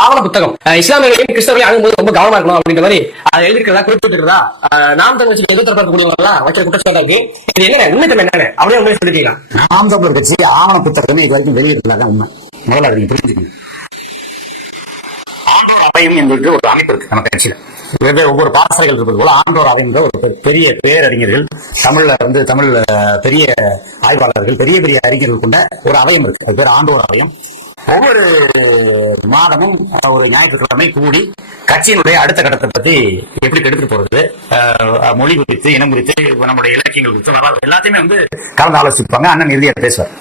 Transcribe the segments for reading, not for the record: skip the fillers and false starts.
ஆவண புத்தகம். இஸ்லாமியர்களையும் கிறிஸ்தவர்களையும் அணுகும்போது ரொம்ப கவனமா இருக்கணும் அப்படின்ற மாதிரி அதை எழுதிருக்கிறதா குறிப்பிட்டிருக்கிறதா நாம் தமிழ் கட்சி எதிர்த்தரப்பக்கூடியவங்களா வச்ச குற்றச்சாட்டா இருக்கு. இது என்ன உண்மைத்தன்மை என்னன்னு அப்படியே உண்மையை சொல்லிட்டீங்களா? நாம் தமிழர் கட்சி ஆவண புத்தகம் இது வரைக்கும் வெளியிடலாம் உண்மை. முதல்ல அதை புரிஞ்சுக்கணும். அவையும் எங்களுக்கு ஒரு அமைப்பு இருக்கு நம்ம கட்சியில. ஒவ்வொரு பாசறைகள் இருப்பது போல ஆண்டோர் அவை என்ற ஒரு பெரிய பேரறிஞர்கள், தமிழ் பெரிய ஆய்வாளர்கள், பெரிய பெரிய அறிஞர்கள் கொண்ட ஒரு அவையம் இருக்கு. அது பேர் ஆண்டோர் அவையம். ஒவ்வொரு மாதமும் ஒரு ஞாயிற்றுக்கிழமை கூடி கட்சியினுடைய அடுத்த கட்டத்தை பத்தி எப்படி எடுத்துட்டு போறது, மொழி குறித்து, இனம் குறித்து, நம்முடைய இலக்கியங்கள் குறித்து எல்லாத்தையுமே கலந்து ஆலோசிப்பாங்க. அண்ணன் இறுதியா பேசுவார்.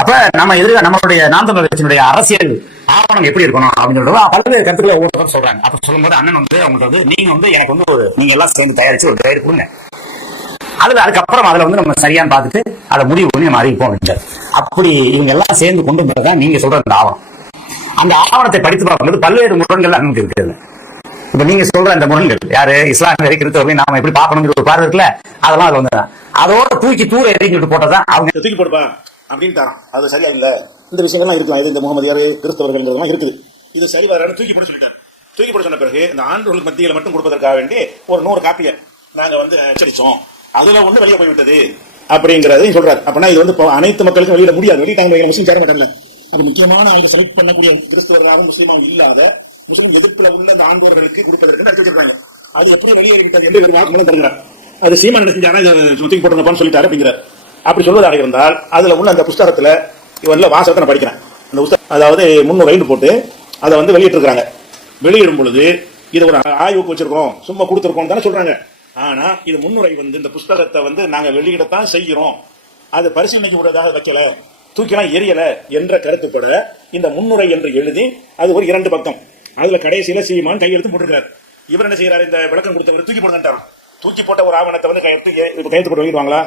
அப்ப நம்மளுடைய நாம் தமிழர் கட்சியினுடைய அரசியல் ஆவணம் எப்படி இருக்கணும் அப்படின்னு சொல்றது பல்வேறு கருத்துக்களை ஒவ்வொருத்தரும் சொல்றாங்க. அப்ப சொல்லும்போது அண்ணன் அவங்களுக்கு நீங்க எனக்கு நீங்க எல்லாம் சேர்ந்து தயாரிச்சு ஒரு கைடு கொடுங்க, அதுக்கப்புறம் அதுல நம்ம சரியான்னு பார்த்துட்டு அதை முடிவு பண்ணி நம்ம அறிவிப்போம் அப்படின்ட்டு. அப்படி இவங்க எல்லாம் சேர்ந்து கொண்டு வந்ததான் நீங்க சொல்ற அந்த ஆவணம். அந்த ஆவணத்தை படித்து பார்க்கும்போது பல்வேறு முரண்கள் அனுமதி இருக்கிறது. இப்ப நீங்க சொல்ற அந்த முரண்கள் யாரு இஸ்லாமிய கிறிஸ்தவர்கள் நாம எப்படி பார்க்கணுங்கிற ஒரு பார்வை இருக்குல்ல, அதெல்லாம் அது வந்துதான் அதோட தூக்கி தூர எறிஞ்சிட்டு போட்டதான் அவங்க தூக்கி போடுப்பா அப்படின்னு தரோம். அது சரியா இல்ல, இந்த விஷயங்கள்லாம் இருக்கலாம். இது இந்த முகமதியார் கிறிஸ்தவர்கள் இருக்குது, இது சரி வரான்னு தூக்கி போட சொல்லிட்டாங்க. தூக்கி போட சொன்ன பிறகு இந்த ஆண்டோர்களுக்கு மத்தியில மட்டும் கொடுப்பதற்காக வேண்டி ஒரு 100 காப்பியை நாங்க அச்சடிச்சோம், அதுல வெளியே போய்விட்டது அப்படிங்கறது சொல்றாரு. அப்படின்னா இது அனைத்து மக்களுக்கும் வெளியிட முடியாது. வெளியிட்டாங்க முஸ்லீம் சேர மாட்டாங்க. அப்ப முக்கியமான அவங்க செலக்ட் பண்ணக்கூடிய கிறிஸ்தவர்களாக முஸ்லீமாக இல்லாத முஸ்லீம் எதிர்ப்புல உள்ள இந்த ஆண்டோர்களுக்கு கொடுப்பதற்கு நடத்தி வச்சிருக்காங்க. அது எப்படி வெளியேறிவிட்டது என்று வாக்குமூலம் தருகிறார். அது சீமான் என்ன செஞ்சாரா தூக்கி போட்டுங்கப்பான்னு சொல்லிட்டாரு அப்படிங்கிறார். அப்படி சொல்வதாக இருந்தால் அதுல உள்ள அந்த புஸ்தகத்துல இவன்ல வாசகத்தை நான் படிக்கிறேன். அந்த புஸ்தகம் அதாவது 300 போட்டு அதை வெளியிட்டு இருக்காங்க. வெளியிடும் பொழுது இது ஒரு ஆய்வுக்கு வச்சிருக்கோம், சும்மா கொடுத்துருக்கோம் தானே சொல்றாங்க. ஆனா இது முன்னுரை இந்த புஸ்தகத்தை நாங்க வெளியிடத்தான் செய்கிறோம், அது பரிசீலனைக்கு விடுறதாக வைக்கல, தூக்கிலாம் எரியல என்ற கருத்துப்பட இந்த முன்னுரை என்று எழுதி அது ஒரு 2 பக்கம். அதுல கடைசியில சீமான் கையெழுத்து போட்டிருக்கிறார். இவர் என்ன செய்யறாரு, இந்த விளக்கம் கொடுத்தவர் தூக்கி போடுங்கன்றார். தூக்கி போட்ட ஒரு ஆவணத்தை கையெழுத்து போட்டு வெளியிடுவாங்களா?